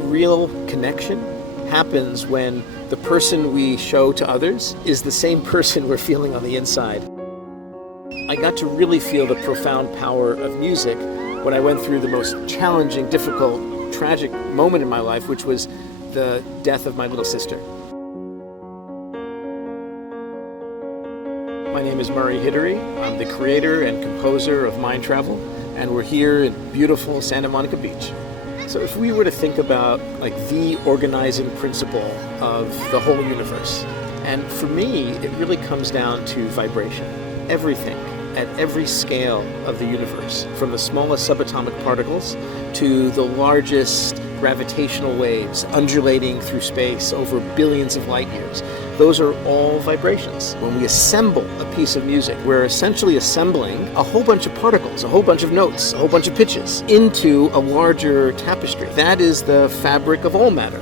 real connection happens when the person we show to others is the same person we're feeling on the inside. I got to really feel the profound power of music when I went through the most challenging, difficult, tragic moment in my life, which was the death of my little sister. My name is Murray Hidary. I'm the creator and composer of MindTravel, and we're here in beautiful Santa Monica Beach. So if we were to think about the organizing principle of the whole universe, and for me, it really comes down to vibration. Everything at every scale of the universe, from the smallest subatomic particles to the largest gravitational waves undulating through space over billions of light years. Those are all vibrations. When we assemble a piece of music, we're essentially assembling a whole bunch of particles, a whole bunch of notes, a whole bunch of pitches into a larger tapestry. That is the fabric of all matter.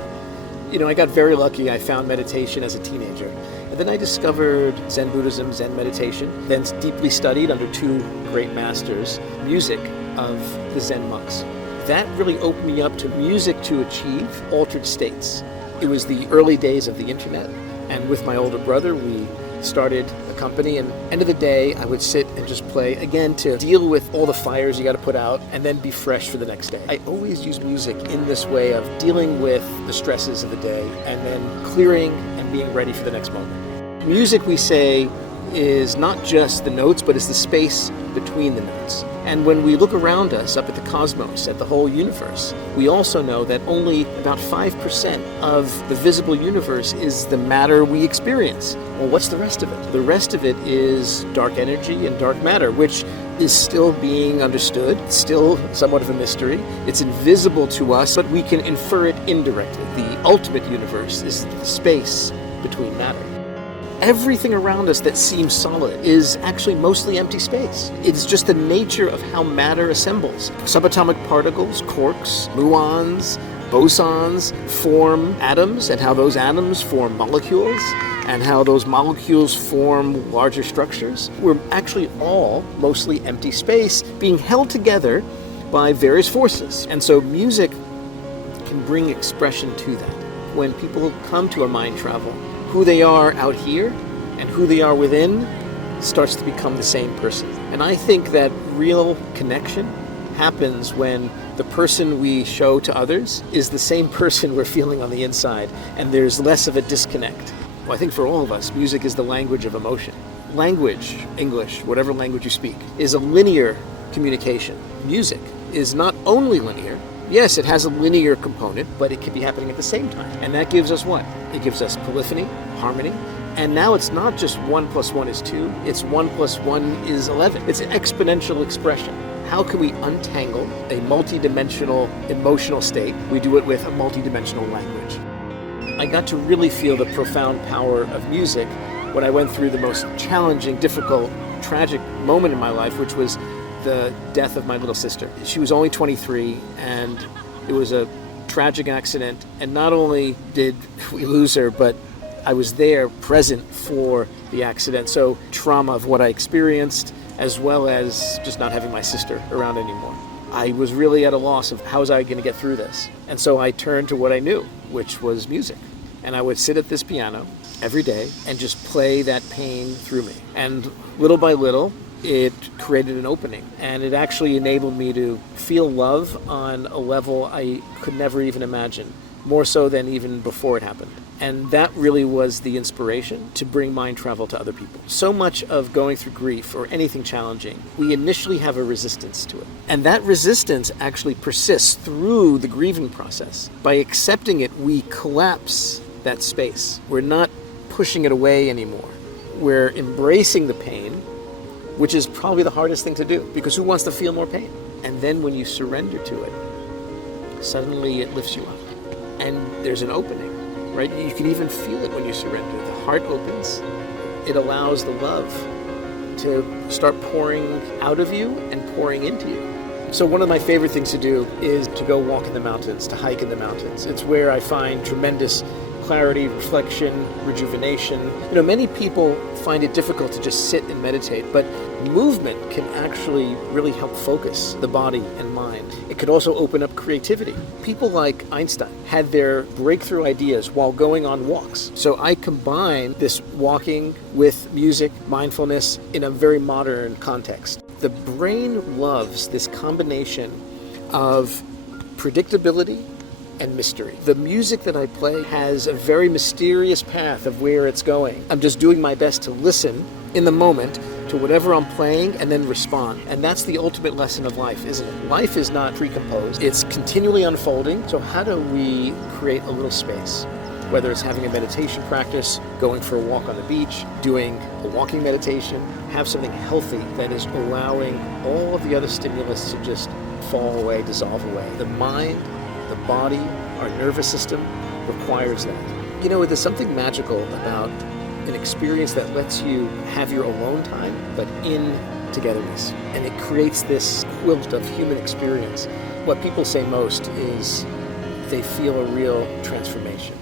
I got very lucky. I found meditation as a teenager. And then I discovered Zen Buddhism, Zen meditation, then deeply studied under two great masters, music of the Zen monks. That really opened me up to music to achieve altered states. It was the early days of the internet. And with my older brother, we started a company, and end of the day, I would sit and just play, again, to deal with all the fires you got to put out and then be fresh for the next day. I always use music in this way of dealing with the stresses of the day and then clearing and being ready for the next moment. Music, we say, is not just the notes, but is the space between the notes. And when we look around us, up at the cosmos, at the whole universe, we also know that only about 5% of the visible universe is the matter we experience. Well, what's the rest of it? The rest of it is dark energy and dark matter, which is still being understood, still somewhat of a mystery. It's invisible to us, but we can infer it indirectly. The ultimate universe is the space between matter. Everything around us that seems solid is actually mostly empty space. It's just the nature of how matter assembles. Subatomic particles, quarks, muons, bosons form atoms, and how those atoms form molecules, and how those molecules form larger structures. We're actually all mostly empty space being held together by various forces. And so music can bring expression to that. When people come to a mind travel, who they are out here and who they are within starts to become the same person. And I think that real connection happens when the person we show to others is the same person we're feeling on the inside, and there's less of a disconnect. Well, I think for all of us, music is the language of emotion. Language, English, whatever language you speak, is a linear communication. Music is not only linear. Yes, it has a linear component, but it can be happening at the same time. And that gives us what? It gives us polyphony, harmony. And now it's not just 1 + 1 is 2, it's 1 + 1 is 11. It's an exponential expression. How can we untangle a multidimensional emotional state? We do it with a multidimensional language. I got to really feel the profound power of music when I went through the most challenging, difficult, tragic moment in my life, which was the death of my little sister. She was only 23, and it was a tragic accident. And not only did we lose her, but I was there present for the accident. So trauma of what I experienced, as well as just not having my sister around anymore. I was really at a loss of how was I going to get through this. And so I turned to what I knew, which was music. And I would sit at this piano every day and just play that pain through me. And little by little, it created an opening, and it actually enabled me to feel love on a level I could never even imagine, more so than even before it happened. And that really was the inspiration to bring mind travel to other people. So much of going through grief or anything challenging, we initially have a resistance to it. And that resistance actually persists through the grieving process. By accepting it, we collapse that space. We're not pushing it away anymore. We're embracing the pain, which is probably the hardest thing to do, because who wants to feel more pain? And then when you surrender to it, suddenly it lifts you up. And there's an opening, right? You can even feel it when you surrender. The heart opens. It allows the love to start pouring out of you and pouring into you. So one of my favorite things to do is to go walk in the mountains, to hike in the mountains. It's where I find tremendous clarity, reflection, rejuvenation. Many people find it difficult to just sit and meditate, but Movement can actually really help focus the body and mind. It could also open up creativity. People like Einstein had their breakthrough ideas while going on walks. So I combine this walking with music, mindfulness in a very modern context. The brain loves this combination of predictability and mystery. The music that I play has a very mysterious path of where it's going. I'm just doing my best to listen in the moment to whatever I'm playing and then respond. And that's the ultimate lesson of life, isn't it? Life is not pre-composed. It's continually unfolding. So how do we create a little space? Whether it's having a meditation practice, going for a walk on the beach, doing a walking meditation, have something healthy that is allowing all of the other stimulus to just fall away, dissolve away. The mind, the body, our nervous system requires that. You know, there's something magical about an experience that lets you have your alone time, but in togetherness. And it creates this quilt of human experience. What people say most is they feel a real transformation.